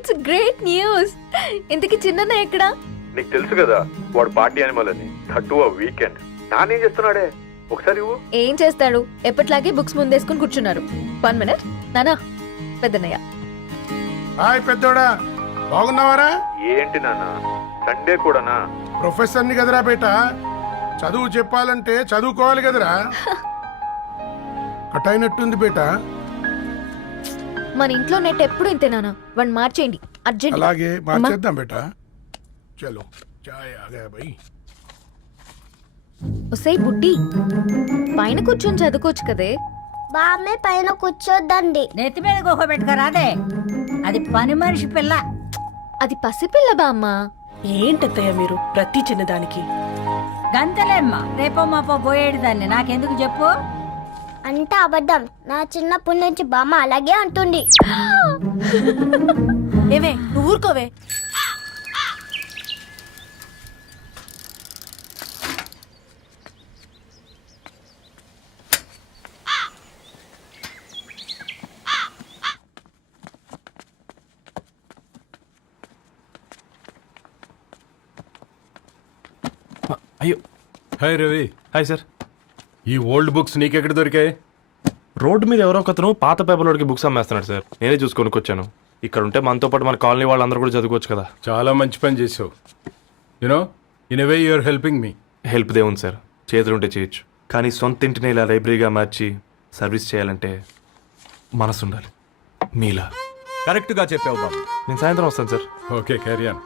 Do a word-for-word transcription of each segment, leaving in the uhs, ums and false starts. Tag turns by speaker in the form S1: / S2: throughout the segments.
S1: That's great news. ఇంతకి చిన్న ఎక్కడా?
S2: నీకు తెలుసు కదా వాడు పార్టీ అనిమల్ అని. థర్టూ ఆ వీకెండ్ నానేం చేస్తున్నాడే ఒకసారి ఇవ్వు.
S1: ఏం చేస్తాడు, ఎప్పట్లాగే బుక్స్ ముందేసుకుని కూర్చున్నారు. వన్ మినిట్ నానా. పెద్దనయ్య.
S3: హాయ్ పెద్దోడా, బాగున్నావారా?
S2: ఏంటి నాన్న సండే కూడానా?
S3: ప్రొఫెసర్ని కదరా బేట, చదువు చెప్పాలంటే చదువుకోవాలి కదరా. కట్ అయినట్టుంది బేట.
S1: మన ఇంట్లో నెట్ ఎప్పుడు ఇంతే నానా. వన్ మార్చేయండి అర్జెంట్.
S3: అలాగే మార్చేద్దాం బేట. చలో చాయ్ ఆ గయా భయ్.
S1: ఒసేయ్ బుడ్డి, పైన కూర్చొని చదువుకోవచ్చు కదే.
S4: బామ్మే పైన కూర్చోద్దండి.
S5: నెత్తి మీద గుహ పెట్టుకోరాదే, అది పని మనిషి పిల్ల.
S1: అది పసిపిల్ల బామ్మ.
S6: ఏంటత్తయ్య మీరు ప్రతి చిన్నదానికి?
S5: గంతలేమ్మా, రేపో మాపో పోయేడు దాన్ని నాకెందుకు చెప్పు.
S4: అంటే అబద్ధం. నా చిన్నప్పటి నుంచి బామ్మ అలాగే అంటుంది.
S6: ఏవే నువ్వు ఊరుకోవే.
S7: అయ్యో.
S8: హాయ్ రవి.
S7: Hi sir.
S8: ఈ ఓల్డ్ బుక్స్ నీకెక్కడ దొరికాయి?
S7: రోడ్డు మీద ఎవరో ఒకతను పాత పేపర్లోకి బుక్స్ అమ్మేస్తున్నాడు సార్. నేనే చూసుకొని వచ్చాను. ఇక్కడ ఉంటే మనతో పాటు మన కాలనీ వాళ్ళందరూ కూడా చదువుకోవచ్చు కదా.
S8: చాలా మంచి పని చేసావు. You know in a way you are helping me.
S7: Help దేవుంది సార్, చేతులుంటే చేయొచ్చు. కానీ సొంత ఇంటిని ఇలా లైబ్రరీగా మార్చి సర్వీస్ చేయాలంటే మనసు ఉండాలి మీలా.
S9: కరెక్ట్గా చెప్పావు బాబు.
S7: నేను సాయంత్రం వస్తాను sir.
S8: Okay carry on.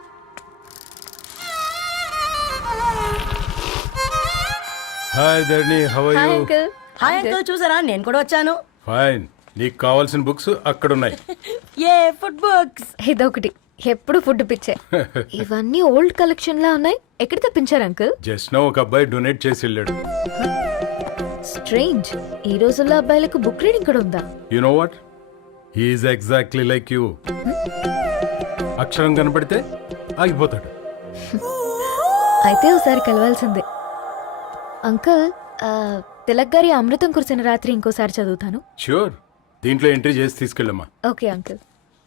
S8: Hi Dharani, how are
S1: hi
S8: you?
S1: Uncle.
S6: Hi uncle, చూసారా నేను కూడా వచ్చాను.
S8: ఫైన్. నీకు కావాల్సిన బుక్స్ అక్కడ ఉన్నాయి.
S6: ఏ ఫుడ్ బుక్స్?
S1: ఇదొకటి, ఎప్పుడు ఫుడ్ పిచ్చే. ఇవన్నీ ఓల్డ్ కలెక్షన్ లా ఉన్నాయి. ఎక్కడ తెప్పించారు అంకుల్?
S8: జస్ట్ నో ఒక అబ్బాయి డొనేట్ చేసి వెళ్ళాడు.
S1: స్ట్రేంజ్, ఈ రోజుల్లో అబ్బాయిలకు బుక్ రీడింగ్ కూడా ఉందా?
S8: You know what, he's exactly like you. అక్షరం కనపడితే ఆగిపోతాడు.
S1: అయితే ఒకసారి కలవాల్సిందే. అంకుల్, ఆ, తిలక్ గారి అమృతం కురిసిన రాత్రి ఇంకోసారి చదువుతాను.
S8: ష్యూర్. దీంట్లో ఎంట్రీ చేసి తీసుకెళ్ళమ్మా.
S1: Okay uncle.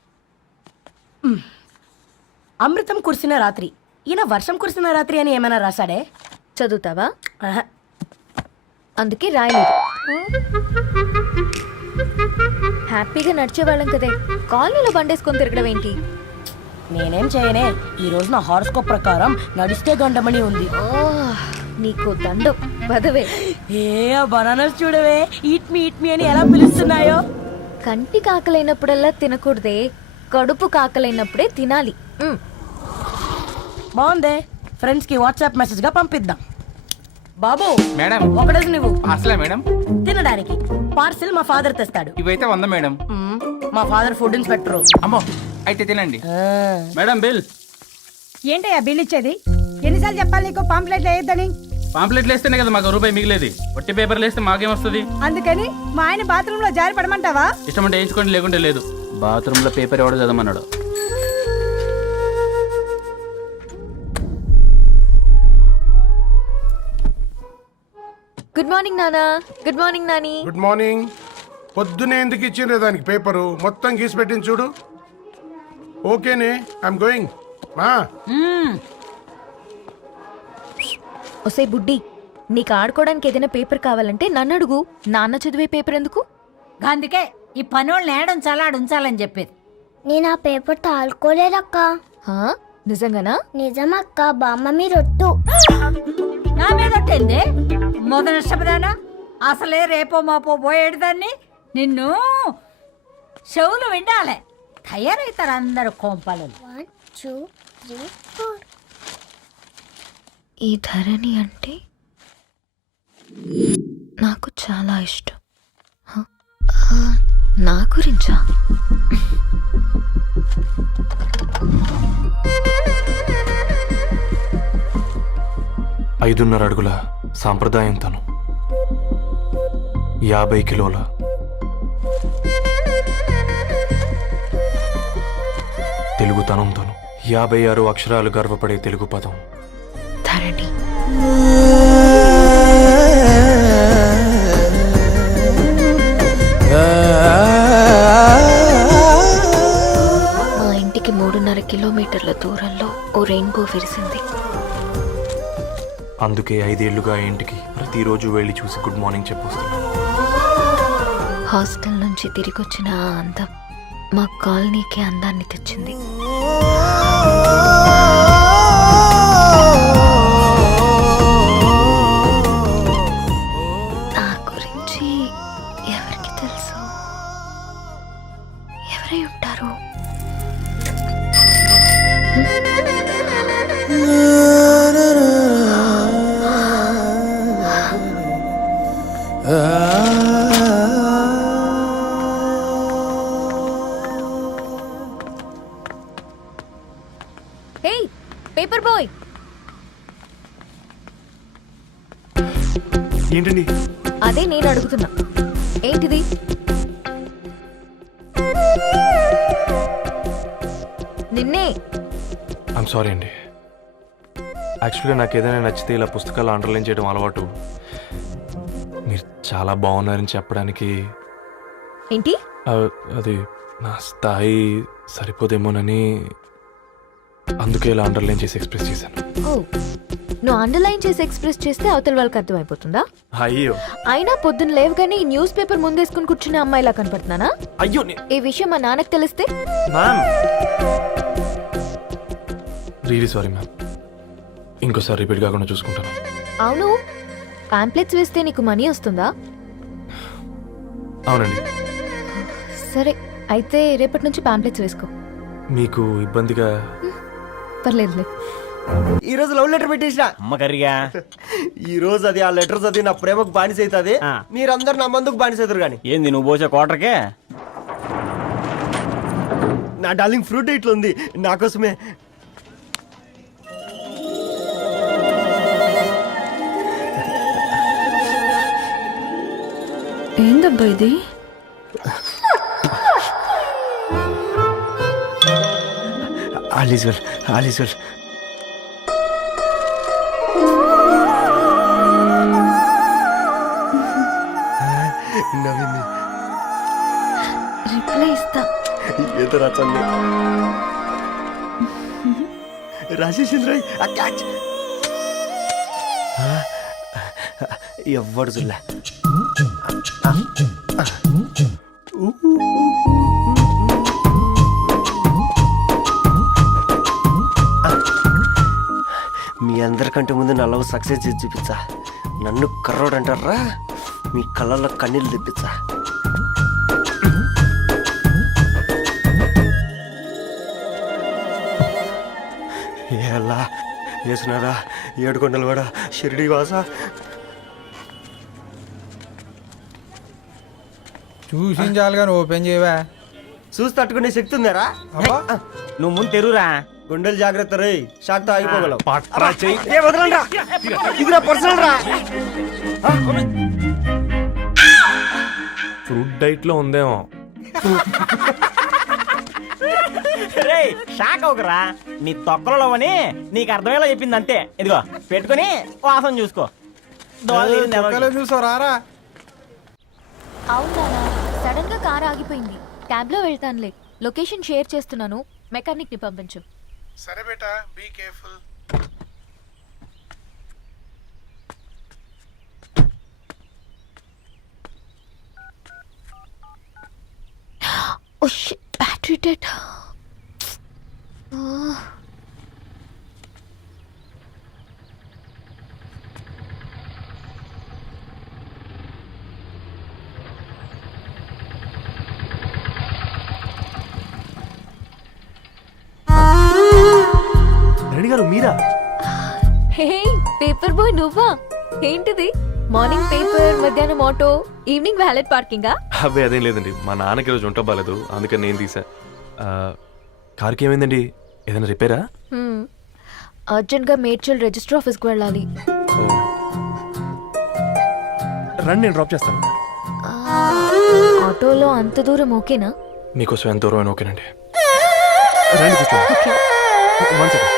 S6: అమృతం కురిసిన రాత్రి. ఈయన వర్షం కురిసిన రాత్రి అని ఏమైనా రాశాడే?
S1: చదువుతావా?
S6: ఆహా.
S1: అందుకే రాయలేదు. హ్యాపీగా నడిచేవాళ్ళం కదే, కాలనీలో బండేసుకొని తిరగడం ఏంటి?
S6: నేనేం చేయనే, ఈ రోజు నా హారోస్కోప్ ప్రకారం నడిస్తే గండమణి ఉంది.
S1: ఓ, నీకు దండం పదవే.
S6: ఏ బనానాస్ చూడవే, ఈట్ మీ ఈట్ మీ అని ఎలా పిలుస్తున్నాయో.
S1: కంటి కాకలైనప్పుడల్లా తినకూడదే, కడుపు కాకలైనప్పుడే తినాలి. మ్.
S6: బాగుందే, ఫ్రెండ్స్ కి వాట్సాప్ మెసేజ్ గా పంపిద్దాం. బాబు
S9: మేడం.
S6: ఒకడేసి నువ్వు
S9: అసలే మేడం
S6: తినడానికి పార్సిల్ మా ఫాదర్ తెస్తాడు.
S9: ఇవైతే వంద మేడం.
S6: మ్మ్. మా ఫాదర్ ఫుడ్ ఇన్స్పెక్టర్.
S9: అమ్మో, అయితే తినండి మేడం. బిల్
S5: ఏంటయ్యా బిల్ ఇచ్చేది? ఎన్నిసార్లు చెప్పాలి నీకు పాంప్లెట్ వేయొద్దని?
S9: పాంప్లెట్లు వేస్తేనే కదా మాకు రూపాయి మిగిలేది. ఒట్టి పేపర్లు వేస్తే మాకేమొస్తుంది?
S5: అందుకని మా ఆయన బాత్రూమ్ లో జారి పడమంటావా?
S9: ఇష్టం అంటే వేయించుకోండి, లేకుంటే లేదు. బాత్రూమ్ లో పేపర్ ఎవడో చదవమన్నాడు.
S1: గుడ్ మార్నింగ్ నానా. Good morning Nani.
S3: Good morning. పొద్దునే ఎందుకు ఇచ్చిండ్రే దానికి పేపరు? మొత్తం గీసి పెట్టింది చూడు. ఓకేనే, ఐఎమ్ గోయింగ్. మా
S1: ఒసే బుడ్డి, నీకు ఆడుకోవడానికి ఏదైనా పేపర్ కావాలంటే నన్ను అడుగు. నాన్న చదివే పేపర్ ఎందుకు?
S5: అందుకే ఈ పనోళ్ళని ఏడం చలాడు ఉంచాలని చెప్పేది.
S4: నేను ఆ పేపర్ తాలుకోలేదక్క.
S1: హా, నిజంగానా?
S4: నిజమక్క, బామ్మ మీరొట్టు.
S5: నా మీద ఒట్టేంది మొదటి నష్టపదానా? అసలే రేపో మాపో పోయేడు దాన్ని. నిన్ను చెవులు వినాలే, తయారవుతారు అందరు కోంపాలు.
S4: One two three four.
S1: ఈ ధరణి అంటే నాకు చాలా ఇష్టం. హ? ఆ, నా గురించా?
S7: ఐదున్నర అడుగుల సాంప్రదాయం తను, యాభై కిలోల తెలుగుతనం తను, యాభై ఆరు అక్షరాలు గర్వపడే తెలుగు పదం
S1: ధరణి. మా ఇంటికి నుంచి మూడున్నర కిలోమీటర్ల దూరంలో ఓ రెయిన్బో విరిసింది.
S7: అందుకే ఐదేళ్లుగా ఆ ఇంటికి ప్రతిరోజు వెళ్ళి చూసి గుడ్ మార్నింగ్ చెప్పొస్తున్నాను.
S1: హాస్టల్ నుంచి తిరిగొచ్చిన ఆ అందం మా కాలనీకి అందాన్ని తెచ్చింది. నా గురించి ఎవరికి తెలుసు? ఎవరై ఉంటారు? హే పేపర్ బాయ్,
S7: ఏంటండి?
S1: అదే నేను అడుగుతున్నా, ఏంటిది? నిన్నే.
S7: ఐమ్ సారీ అండి. యాక్చువల్గా నాకు ఏదైనా నచ్చితే ఇలా పుస్తకాలు అండర్లైన్ చేయడం అలవాటు. మీరు చాలా బాగున్నారని చెప్పడానికి
S1: ఏంటి?
S7: ఆ, అది నా స్థాయి సరిపోదేమోనని అందుకే ఇలా అండర్లైన్ చేసి ఎక్స్ప్రెస్ చేశాను.
S1: ఓ, నువ్వు అండర్లైన్ చేసి ఎక్స్ప్రెస్ చేస్తే అవతల వాళ్ళకి అర్థమైపోతుందా?
S7: అయ్యో
S1: అయినా పొద్దున్న లేవగానే ఈ న్యూస్ పేపర్ ముందేసుకుని కూర్చునే అమ్మాయిలా కనపడుతున్నానా?
S7: అయ్యో
S1: ఈ విషయం మా నాన్నకి తెలిస్తే?
S7: Ma'am really sorry ma'am. ఇంకోసారి రిపీట్ కాకుండా చూసుకుంటాను.
S1: అవును, పాంప్లెట్స్ వేస్తే నీకు మనీ వస్తుందా?
S7: అవునండి.
S1: సరే అయితే రేపటి నుంచి పాంప్లెట్స్ వేసుకో.
S7: మీకు ఇబ్బందిగా?
S1: పర్లేదులే.
S10: ఈ రోజు లవ్ లెటర్ పెట్టేసిన
S9: అమ్మ కర్రీగా
S10: ఈ రోజు అది ఆ లెటర్ చదివి నా ప్రేమకు బానిస అవుతుంది. మీరందరు నా మందుకు బానిస అవుతారు కానీ
S9: ఏంది నువ్వు పోసే కోటర్కే?
S10: నా డార్లింగ్ ఫ్రూట్ ఇట్లా ఉంది నా కోసమే.
S1: ఏందబ్బా ఇది?
S10: All is well, all is well. నవ్వింది.
S1: రిప్లై ఇస్తా.
S10: ఏదో రచండి రాజేసింద్ర ఆ క్యాచ్ ఎవ్వడు చూడలే. మీ అందరికంటే ముందు నా లవ్ సక్సెస్ చేసి చూపించా. నన్ను కర్రోడు అంటారా, మీ కళ్ళల్లో కన్నీళ్ళు తెప్పించా. ఎలా వేసినారా ఏడుకొండలు కూడా షిరిడి వాస.
S11: చూసించాలి కానీ ఓపెన్ చేయవా?
S10: చూసి తట్టుకునే శక్తి ఉందారా?
S9: నువ్వు ముందు తెరురా.
S10: గుండెలు జాగ్రత్త రే, షాక్ తో ఆగిపోగలవు.
S7: పట్రా చెయ్యి.
S10: ఏ వదలండ్రా, ఇది నా పర్సనల్ రా.
S7: ఫ్రూట్ డైట్ లో ఉందేమో.
S9: రే షాక్ అవకరా, నీ తొక్కలలో అని నీకు అర్థమయ్యేలా చెప్పింది అంతే. ఇదిగో పెట్టుకొని వాసన చూసుకో.
S11: చూసావు రారా?
S1: అవునా, సడన్ గా కార్ ఆగిపోయింది. క్యాబ్ లో వెళ్తానులే. లొకేషన్ షేర్ చేస్తున్నాను, మెకానిక్ ని పంపించు.
S3: సరే బేటా, be careful.
S1: Oh shit, battery dead.
S7: Reddy గారు మీరా?
S1: హే పేపర్ బాయ్, నువ్వా? ఏంటిది? మార్నింగ్ పేపర్, మధ్యాహ్నం ఆటో, ఈవినింగ్ వ్యాలెట్ పార్కింగా?
S7: అబ్బాయి అదేం లేదండి, మా నాన్నకి రోజు ఉంట బాగాలేదు, అందుకని నేను తీసా. ఆ, కార్కి ఏమైందండి? ఏదైనా రిపేరా?
S1: అర్జెంట్ గా మేడ్చల్ రిజిస్టర్ ఆఫీస్కి వెళ్ళాలి.
S7: ఓ. రండి నేను డ్రాప్ చేస్తాను.
S1: ఆ, ఆటోలో అంత దూరం ఓకేనా?
S7: మీకోసం ఎంత దూరం అయినా ఓకేనండి. రండి కూర్చోండి.
S1: ఓకే.
S7: One second.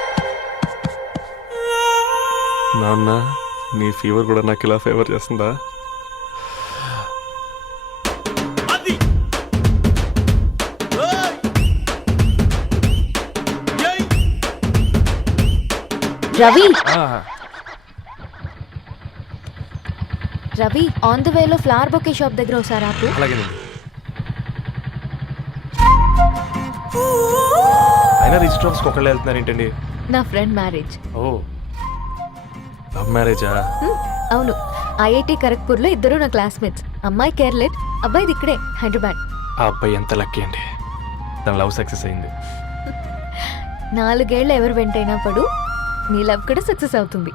S7: నాన్న, నీ ఫీవర్ కూడా నాకు ఇలా ఫేవర్ చేస్తుందా?
S1: రవి
S7: ఆ,
S1: రవి ఆన్ ద వేలో ఫ్లవర్ బొకే షాప్ దగ్గర ఒకసారి ఆపు.
S7: అలాగేనండి. అయినా రిజిస్టర్ ఆఫీస్కి ఒకళ్ళు వెళ్తున్నారు ఏంటండి?
S1: నా ఫ్రెండ్ మ్యారేజ్.
S7: ఓ లవ్ మ్యారేజా?
S1: హ్మ్, అవును. ఐఐటి ఖరగ్పూర్లో ఇద్దరు నా క్లాస్మేట్స్. అమ్మాయి కేర్లెట్, అబ్బాయిది ఇక్కడే హైదరాబాద్.
S7: ఆ అబ్బాయి ఎంత లక్కీ అండి, తన లవ్ సక్సెస్ అయింది.
S1: నాలుగేళ్ళు ఎవరు వెంటైనా పడు, నీ లవ్ కూడా సక్సెస్ అవుతుంది.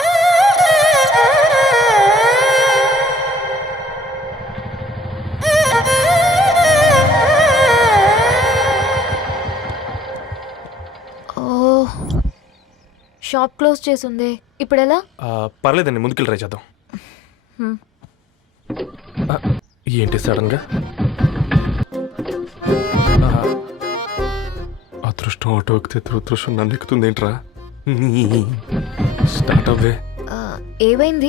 S1: ఓ షాప్ క్లోజ్ చేసింది, ఇప్పుడు ఎలా?
S7: ఆ, పర్లేదండి, ముందుకెళ్ళి ట్రై చేద్దాం.
S1: హ్మ్.
S7: ఆ, ఏంటి సడన్గా? ఆ, అదృష్టం ఆటో ఎక్కితే దురదృష్టం నన్ను ఎక్కుతుంది ఏంట్రా? స్టార్ట్ అవ్వే.
S1: ఆ, ఏమైంది?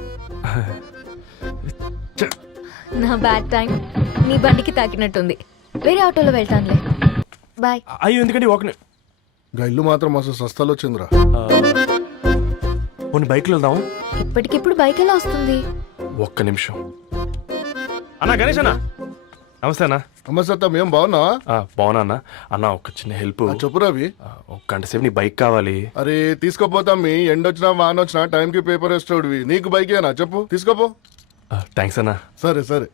S1: నా బ్యాడ్ టైం నీ బండికి తాకినట్టుంది. వేరే ఆటోలో వెళ్తానులే, బాయ్.
S7: అయ్యో ఎందుకండి ఒక ని-
S3: గా ఇల్లు మాత్రం మస్తు సస్తాలు వచ్చిందిరా.
S7: ఆ, పోనీ బైక్లో వెళ్దాం.
S1: ఇప్పటికిప్పుడు బైక్ ఎలా వస్తుంది?
S7: ఒక్క నిమిషం. అన్నా గణేష్ అన్న, నమస్తే అన్న.
S3: నమస్తే, ఏం బాగున్నావా?
S7: ఆ, బాగున్నా అన్న. అన్న ఒక చిన్న హెల్ప్.
S3: ఆ, చెప్పు రవి.
S7: ఆ, ఒక గంట సేపు నీ బైక్ కావాలి.
S3: అరే తీసుకోపోతాం, మీ ఎండొచ్చినా వాన వచ్చినా టైంకి పేపర్ వేస్తాడువి. నీకు బైకేనా చెప్పు, తీసుకోపో.
S7: థ్యాంక్స్ అన్న.
S3: సరే సరే.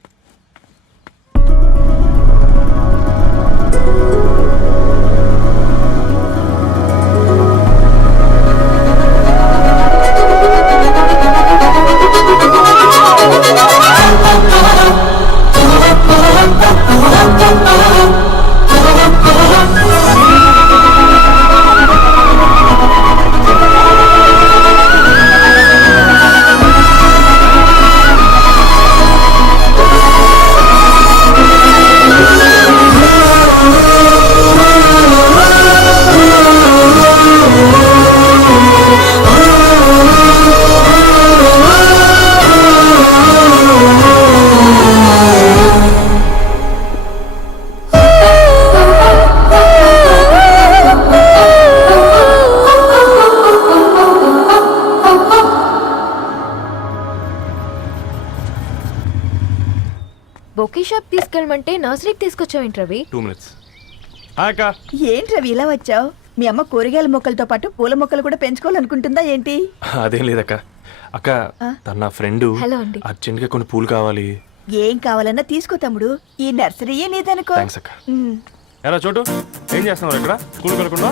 S1: బొకే షాప్ తీసుకెళ్ళమంటే నర్సరీకి తీసుకొచ్చావేంటి రవి?
S7: Two minutes. అక్క
S5: ఏంటి రవి ఇలా వచ్చావు? మీ అమ్మ కూరగాయల మొక్కలతో పాటు పూల మొక్కలు కూడా పెంచుకోవాలనుకుంటుందా ఏంటి?
S7: అదేం లేదక్క. అక్క తన నా ఫ్రెండ్
S1: హలో అండి.
S7: అర్జెంట్గా కొన్ని పూలు కావాలి.
S5: ఏం కావాలన్నా తీసుకో తమ్ముడు, ఈ నర్సరీయే నీదనుకో.
S7: థ్యాంక్స్ అక్క. ఎలా చోటు ఏం చేస్తున్నావు ఇక్కడ? స్కూల్ కలకుండా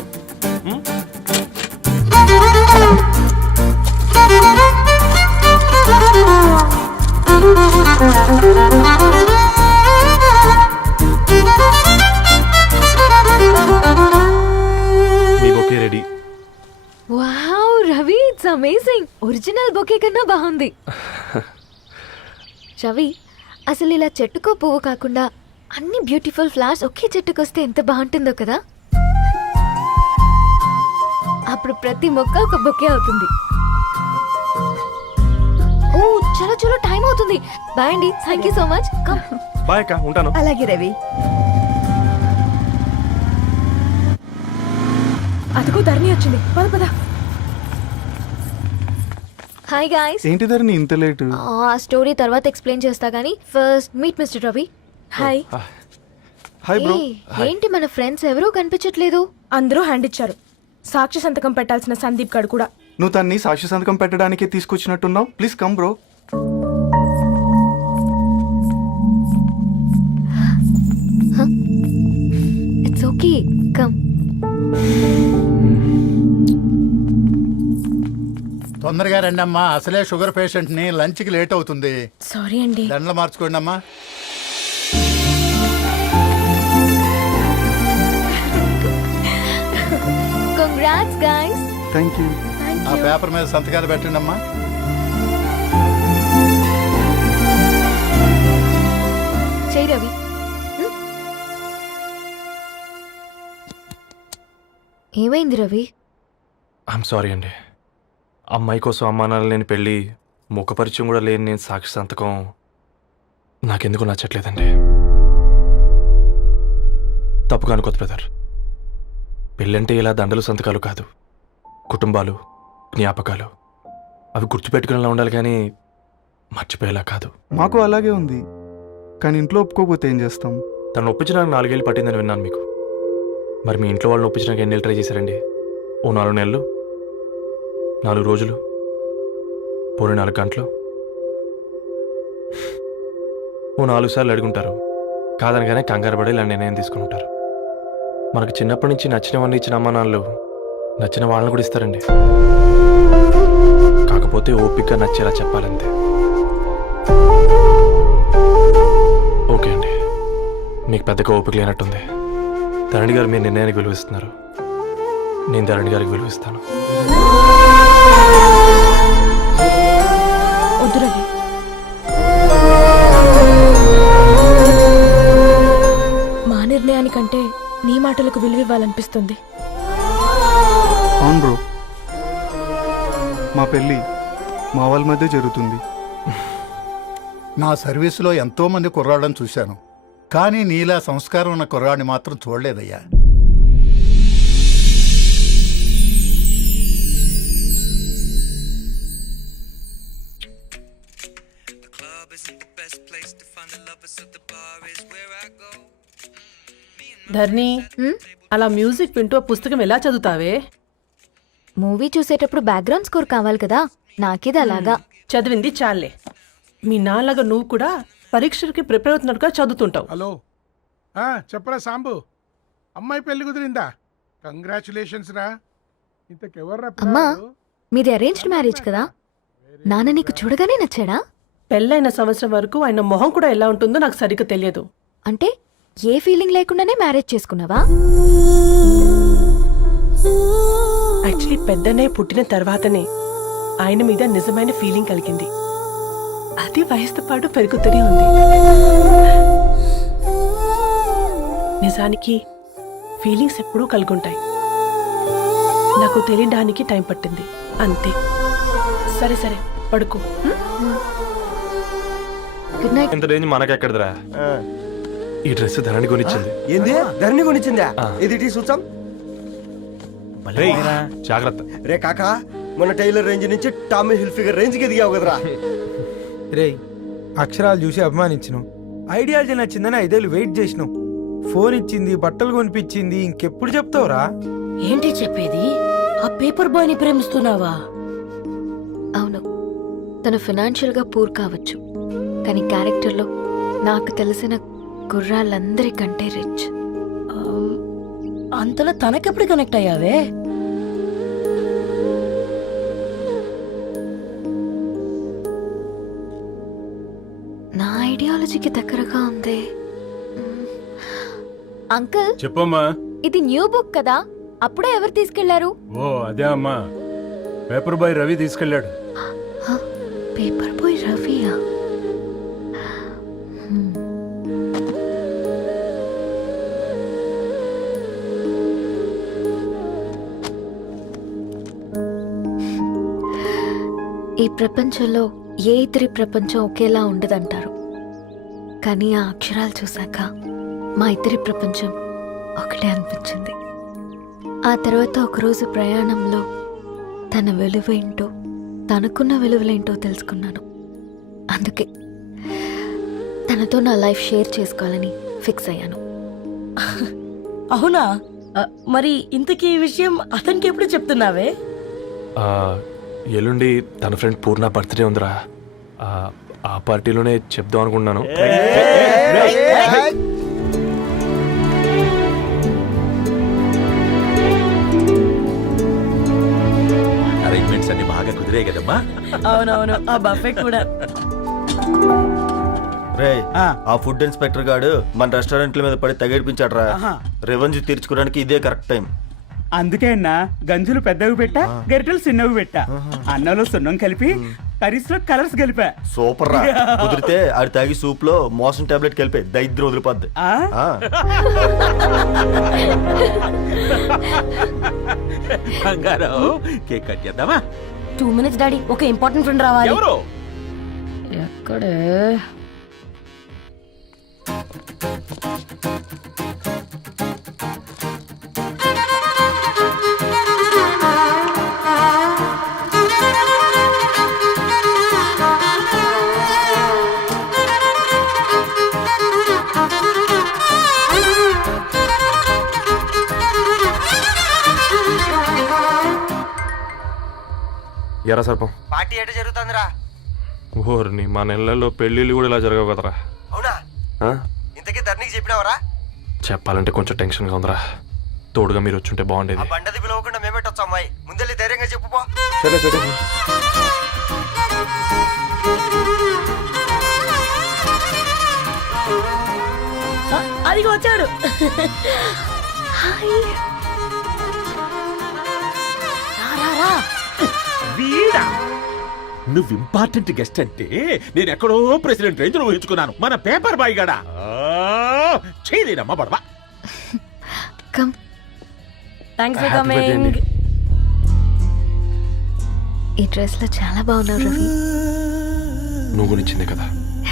S7: మీ bouquet ready.
S1: Wow Ravi, it's amazing. Original bouquet కన్నా బాగుంది. రవి, అసలు ఇలా చెట్టుకో పువ్వు కాకుండా అన్ని బ్యూటిఫుల్ ఫ్లవర్స్ ఒకే చెట్టుకొస్తే ఎంత బాగుంటుందో కదా. అప్పుడు ప్రతి మొక్క ఒక బొకే అవుతుంది. ఓ చలో చలో, టైం అవుతుంది. బాయ్ అండి, thank you so much. Come.
S7: Bye అక్క, ఉంటాను.
S5: అలాగే రవి. అదిగో ధరణి వచ్చింది, పద పద.
S1: Hi guys.
S7: ఏంటి ధరణి ఇంత లేటు?
S1: ఆ స్టోరీ తర్వాత ఎక్స్ప్లెయిన్ చేస్తా గానీ first meet mister Ravi. Hi.
S7: Hi bro.
S1: ఏంటి మన ఫ్రెండ్స్ ఎవరూ కనిపించట్లేదు?
S5: అందరూ హ్యాండ్ ఇచ్చారు. సాక్షి సంతకం పెట్టాల్సిన సందీప్ గడు కూడా.
S7: నువ్వు తన్ని సాక్షి సంతకం పెట్టడానికే తీసుకొచ్చినట్టున్నావు. Please come bro.
S1: It's okay, come.
S11: తొందరగా రండి అమ్మా, అసలే షుగర్ పేషెంట్ ని లంచ్ కి లేట్ అవుతుంది.
S5: సారీ అండి.
S11: దండలు మార్చుకోండి అమ్మా.
S1: Congrats guys.
S7: Thank you.
S11: ఆ పేపర్ మీద సంతకాలు పెట్టండి అమ్మా.
S1: చెయ్ రవి. హ్మ్? ఏమైంది రవి?
S7: ఐఎమ్ సారీ అండి. అమ్మాయి కోసం అమ్మానాలు లేని పెళ్ళి, ముఖపరిచయం కూడా లేని నేను సాక్షి సంతకం నాకెందుకు నచ్చట్లేదండి. తప్పుగా అనుకోదు బ్రదర్. పెళ్ళంటే ఇలా దండలు సంతకాలు కాదు, కుటుంబాలు, జ్ఞాపకాలు. అవి గుర్తుపెట్టుకునేలా ఉండాలి కానీ మర్చిపోయేలా కాదు.
S12: మాకు అలాగే ఉంది, కానీ ఇంట్లో ఒప్పుకోకపోతే ఏం చేస్తాం?
S7: తను ఒప్పించడానికి నాలుగేళ్ళు పట్టిందని విన్నాను మీకు. మరి మీ ఇంట్లో వాళ్ళని ఒప్పించడానికి ఎన్ని నెలలు ట్రై చేశారండి? ఓ నాలుగు నెలలు, నాలుగు రోజులు, పోనీ నాలుగు గంటలు, ఓ నాలుగు సార్లు అడుగుంటారు. కాదనగానే కంగారు పడి ఇలా నిర్ణయం తీసుకుని ఉంటారు. మనకు చిన్నప్పటి నుంచి నచ్చినవన్నీ ఇచ్చిన అమ్మ నాన్నలు నచ్చిన వాళ్ళని కూడా ఇస్తారండి. కాకపోతే ఓపిక నచ్చేలా చెప్పాలంతే. ఓకే అండి, మీకు పెద్దగా ఓపిక లేనట్టుంది. ధరణి గారు మీ నిర్ణయానికి విలువిస్తున్నారు, నేను ధరణి గారికి విలువిస్తాను.
S1: వద్దు రవి,
S6: మా నిర్ణయానికంటే నీ మాటలకు విలువివ్వాలనిపిస్తుంది.
S12: అవును బ్రో, మా పెళ్ళి మా వాళ్ళ మధ్య జరుగుతుంది.
S11: నా సర్వీసులో ఎంతో మంది కుర్రాళ్ళని చూశాను, కానీ నీలా సంస్కారం ఉన్న కుర్రాడిని మాత్రం చూడలేదయ్యా.
S6: ధర్ని, అలా మ్యూజిక్ వింటూ ఆ పుస్తకం ఎలా చదువుతావే?
S1: మూవీ చూసేటప్పుడు బ్యాక్గ్రౌండ్ స్కోర్ కావాలి కదా, నాకిది అలాగా.
S6: చదివింది చాలే. మీ నాన్నగా నువ్వు కూడా పరీక్షలకి ప్రిపేర్ అవుతున్నట్టుగా చదువుతుంటావు.
S3: హలో, ఆ, చెప్పరా సాంబు, అమ్మాయి పెళ్లి కుదిరిందా? కంగ్రాచులేషన్స్ రా. ఇంతకెవర్రా
S1: అమ్మా,
S3: పిల్లాడు?
S1: మీది అరేంజ్డ్ మ్యారేజ్ కదా, నాన్న నీకు చూడగానే నచ్చాడా?
S6: పెళ్ళైన సంవత్సరం వరకు ఆయన మొహం కూడా ఎలా ఉంటుందో నాకు సరిగ్గా తెలియదు.
S1: అంటే ఏ ఫీలింగ్ లేకుండానే మ్యారేజ్ చేసుకున్నావా?
S6: యాక్చువల్లీ పెద్దనే పుట్టిన తర్వాతనే ఆయన మీద నిజమైన ఫీలింగ్ కలిగింది. అది వయసుతో పాటు పెరుగుతూనే ఉంది. నిజానికి ఫీలింగ్స్ ఎప్పుడూ కలుగుంటాయి, నాకు తెలియడానికి టైం పట్టింది అంతే. సరే సరే పడుకో.
S1: Good night.
S7: ఇంత రేంజ్ మనకెక్కడదిరా? ఈ డ్రెస్ ధరణి కొనిచ్చింది.
S10: ఏంది ధరణి కొనిచ్చిందా?
S7: ఆ.
S10: ఇది టీ సూచం.
S7: రేయ్, జాగ్రత్త.
S10: రే కాకా, మన టైలర్ రేంజ్ నుంచి టామీ హిల్ఫిగర్ రేంజ్కి ఎదిగావు కదరా.
S12: రేయ్, అక్షరాలు చూసి అభిమానించను, ఐడియాలజీ నచ్చిందని ఐదేళ్ళు వెయిట్ చేసినావు. ఫోన్ ఇచ్చింది, బట్టలు కొనిపించింది, ఇంకెప్పుడు చెప్తావురా?
S6: ఏంటి చెప్పేది? ఆ పేపర్ బాయ్ ని ప్రేమిస్తున్నావా?
S1: అవును, తను ఫినాన్షియల్గా పూర్ కావచ్చు, కానీ క్యారెక్టర్లో నాకు తెలిసిన కుర్రాళ్ళందరికంటే రిచ్.
S6: అంతలో తనకెప్పుడు కనెక్ట్ అయ్యావే?
S1: నా ఐడియాలజీకి దగ్గరగా ఉంది. మ్మ్. అంకుల్,
S8: చెప్పమ్మా.
S1: ఇది న్యూ బుక్ కదా, అప్పుడే ఎవరు తీసుకెళ్లారు?
S8: ఓ అదే అమ్మా, పేపర్ బాయ్ రవి తీసుకెళ్ళాడు.
S1: హ, పేపర్ బాయ్ రవియా? హ్మ్. ఈ ప్రపంచంలో ఏ ఇద్దరి ప్రపంచం ఒకేలా ఉండదంటారు, కానీ ఆ అక్షరాలు చూశాక మా ఇద్దరి ప్రపంచం ఒకటే అనిపించింది. ఆ తర్వాత ఒకరోజు ప్రయాణంలో తన విలువేంటో, తనకున్న విలువలేంటో తెలుసుకున్నాను. అందుకే తనతో నా లైఫ్ షేర్ చేసుకోవాలని ఫిక్స్ అయ్యాను.
S6: అవునా? ఆ, మరి ఇంతకీ ఈ విషయం అతనికి ఎప్పుడు చెప్తున్నావే?
S7: ఆ, ఎల్లుండి తన ఫ్రెండ్ పూర్ణ బర్త్డే ఉందిరా. ఆ, ఆ పార్టీలోనే చెప్దాం అనుకున్నాను.
S13: అరేంజ్మెంట్స్ అన్ని బాగా కుదిరే కదమ్మా.
S6: అవునవును, ఆ బఫే కూడా.
S10: రే, ఆ ఫుడ్ ఇన్స్పెక్టర్ గాడు మన రెస్టారెంట్ల మీద పడి తగేడిపించాడు రా. రెవెన్యూ తీర్చుకోవడానికి ఇదే కరెక్ట్ టైం.
S9: అందుకే అన్న గంజులు పెద్దవి పెట్టా, గరిటెలు చిన్నవి పెట్టా, అన్నంలో సున్నం కలిపి కర్రీస్ లో కలర్స్ కలిపా.
S10: సూపర్ రా. కుదిరితే ఆడి తాగి సూప్ లో మోషన్ టాబ్లెట్ కలిపే దైద్యం వదిలిపోద్ది.
S9: ఆ?
S10: ఆ.
S13: బంగారం, కేక్ కట్ చేద్దామా?
S6: టూ మినిట్స్ డాడీ, ఒక ఇంపార్టెంట్ ఫ్రెండ్ రావాలి.
S13: ఎవరు?
S6: ఎక్కడే?
S7: ఎరా సర్పం
S10: పార్టీ ఎట జరుగుతుందిరా?
S7: ఓర్ని మా నెలల్లో పెళ్ళిళ్ళు కూడా ఇలా జరగవు కదరా.
S10: అవునా?
S7: ఆ?
S10: ఇంతకీ ధరణికి చెప్పినావరా?
S7: చెప్పాలంటే కొంచెం టెన్షన్గా ఉందిరా. తోడుగా మీరు వచ్చుంటే బాగుండేది.
S10: బండది పిలవకుండా మేమెట్టొచ్చు అమ్మాయి. ముందెళ్ళి ధైర్యంగా చెప్పుపో.
S7: సరే సరే
S5: అదిగో వచ్చాడు.
S13: వీడా నువ్వు ఇంపార్టెంట్ గెస్ట్ అంటే నేను ఎక్కడో ప్రెసిడెంట్ రేంజ్ ఊహించుకున్నాను. మన పేపర్ బాయ్ గడా చేయలేదమ్మా బడవా.
S1: Come.
S5: Thanks for
S7: Happy birthday అండి.
S5: కమింగ్.
S1: ఈ డ్రెస్ లో చాలా బాగున్నావు రవి.
S7: నువ్వు గురించిందే కదా.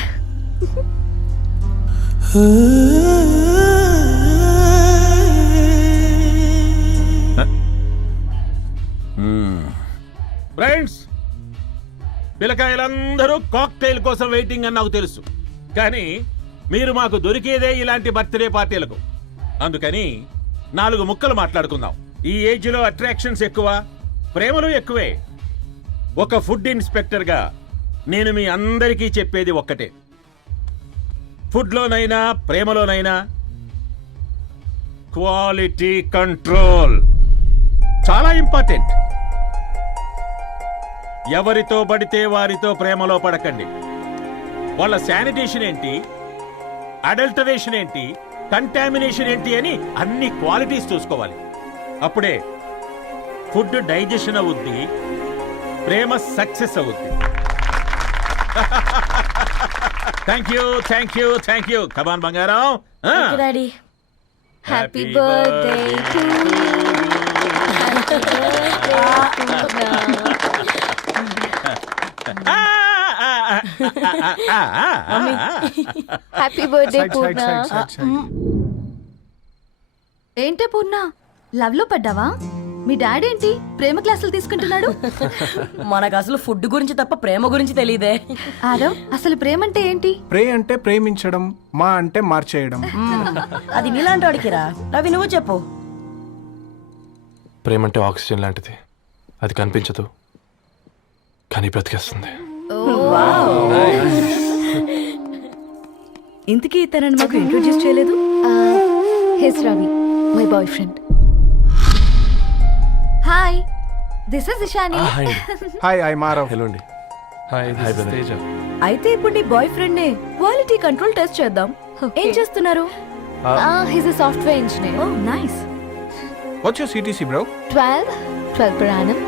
S13: ఫ్రెండ్స్, పిల్లకాయలందరూ కాక్టైల్ కోసం వెయిటింగ్ అని నాకు తెలుసు. కానీ మీరు మాకు దొరికేదే ఇలాంటి బర్త్డే పార్టీలకు. అందుకని నాలుగు ముక్కలు మాట్లాడుకుందాం. ఈ ఏజ్ లో అట్రాక్షన్స్ ఎక్కువ, ప్రేమలు ఎక్కువే. ఒక ఫుడ్ ఇన్స్పెక్టర్ గా నేను మీ అందరికీ చెప్పేది ఒక్కటే. ఫుడ్లోనైనా ప్రేమలోనైనా క్వాలిటీ కంట్రోల్ చాలా ఇంపార్టెంట్. ఎవరితో పడితే వారితో ప్రేమలో పడకండి. వాళ్ళ శానిటేషన్ ఏంటి, అడల్టరేషన్ ఏంటి, కంటామినేషన్ ఏంటి అని అన్ని క్వాలిటీస్ చూసుకోవాలి. అప్పుడే ఫుడ్ డైజెషన్ అవుద్ది, ప్రేమ సక్సెస్ అవుద్ది. Thank you thank you thank you. Come on బంగారం.
S5: Daddy
S1: happy birthday to happy birthday Purna.
S5: ఏంటే పూర్ణ, లవ్ లో పడ్డావా? మీ డాడీ ఏంటి ప్రేమ క్లాసులు తీసుకుంటున్నాడు?
S6: మనకు అసలు ఫుడ్ గురించి తప్ప ప్రేమ గురించి తెలియదే.
S5: ఆరవ్, అసలు ప్రేమ అంటే ఏంటి?
S12: ప్రే అంటే ప్రేమించడం, మా అంటే మార్చేయడం.
S6: అది నీలాంటి వాడికిరా. రవి నువ్వు చెప్పు.
S7: ప్రేమ అంటే ఆక్సిజన్ లాంటిది. అది కనిపించదు కానీ బ్రతికేస్తుంది.
S5: ఇంతకీ తనని మాకు ఇంట్రొడ్యూస్ చేయలేదు.
S1: He's Ravi, my boy friend.
S5: Hi, this is Ishani.
S7: Hi
S12: hi, I Maarav.
S7: Hello అండి. Hi hi Teja.
S5: అయితే ఇప్పుడు నీ బాయ్ ఫ్రెండ్ నే క్వాలిటీ కంట్రోల్ టెస్ట్ చేద్దాం. ఏం చేస్తున్నారు?
S1: He's a software engineer.
S5: Oh nice.
S12: What's your CTC bro?
S1: Twelve twelve per annum.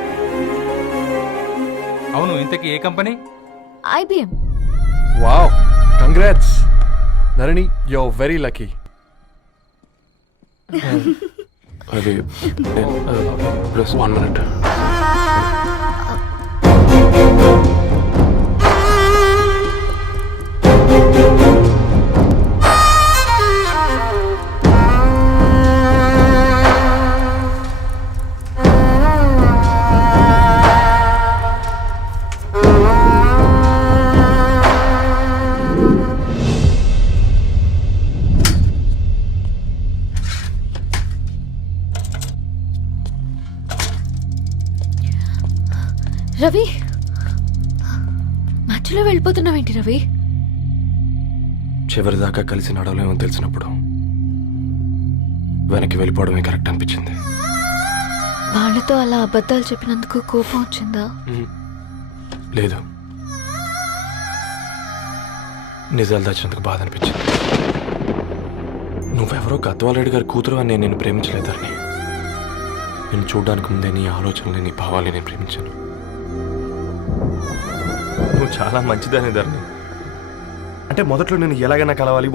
S12: అవును, ఇంతకీ ఏ company?
S1: I B M.
S7: Wow, congrats Dharani, you are very lucky. అది ప్లస్ వన్ మినిట్.
S1: రవి, మధ్యలో వెళ్ళిపోతున్నావేంటి రవి?
S7: చివరిదాకా కలిసి నడవలేమో తెలిసినప్పుడు వెనక్కి వెళ్ళిపోవడమే కరెక్ట్ అనిపించింది.
S1: వాళ్ళతో అలా అబద్ధాలు చెప్పినందుకు కోపం వచ్చిందా?
S7: లేదు, నిజాలు దాచినందుకు బాధ అనిపించింది. నువ్వెవరో గద్వాలరెడ్డి గారి కూతురు అని నేను నిన్ను ప్రేమించలేదని. నేను చూడడానికి ముందే నీ ఆలోచనలు, నీ భావాలని నేను ప్రేమించాను. నువ్వు చాలా మంచిదని ధరణి. అంటే మొదట్లో నేను ఎలాగైనా కలవాలి,